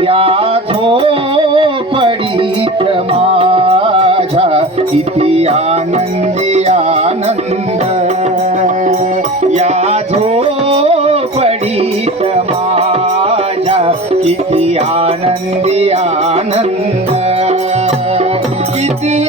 या झोपडीत माझा किती आनंदी आनंद. या झोपडीत माझा किती आनंदी आनंद. किती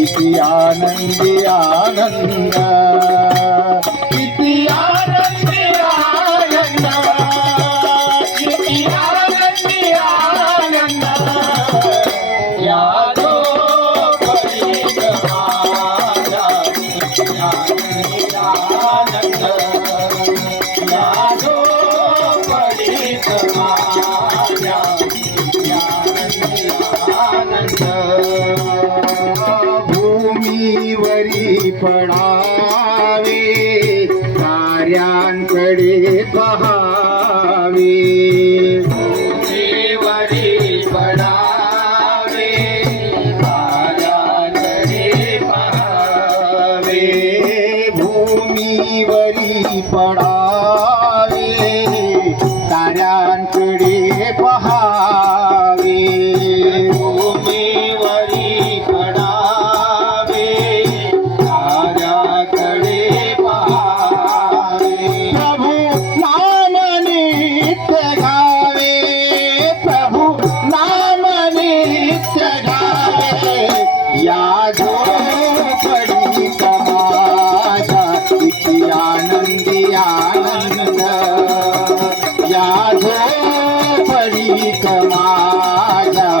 इति आनन्दि आनन्द इति आनन्द वाऱ्यांकडे पहावे. पडावे. भूमीवरी पडा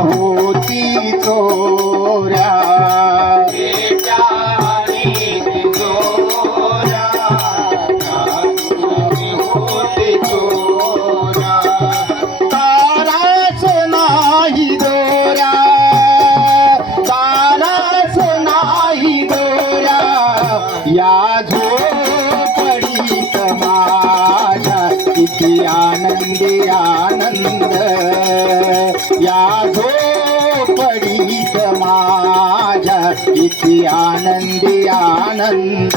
हो ஆனந்தி ஆனந்த.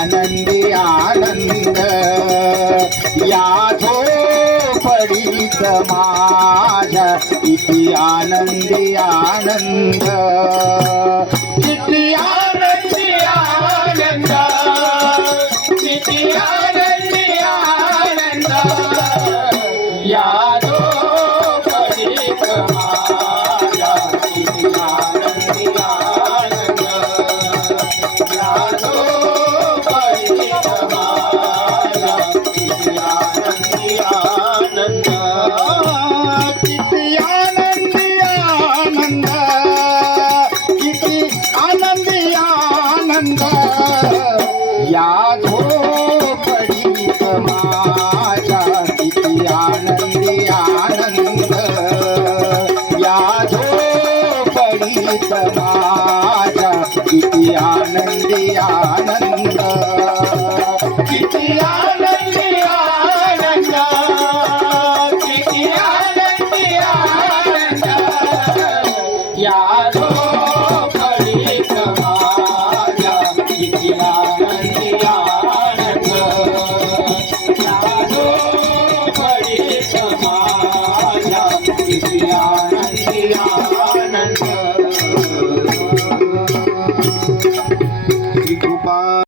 आनंदी आनंद. या झोपडीत माझ्या किती आनंदी आनंद. किती आनंदी आनंद. किती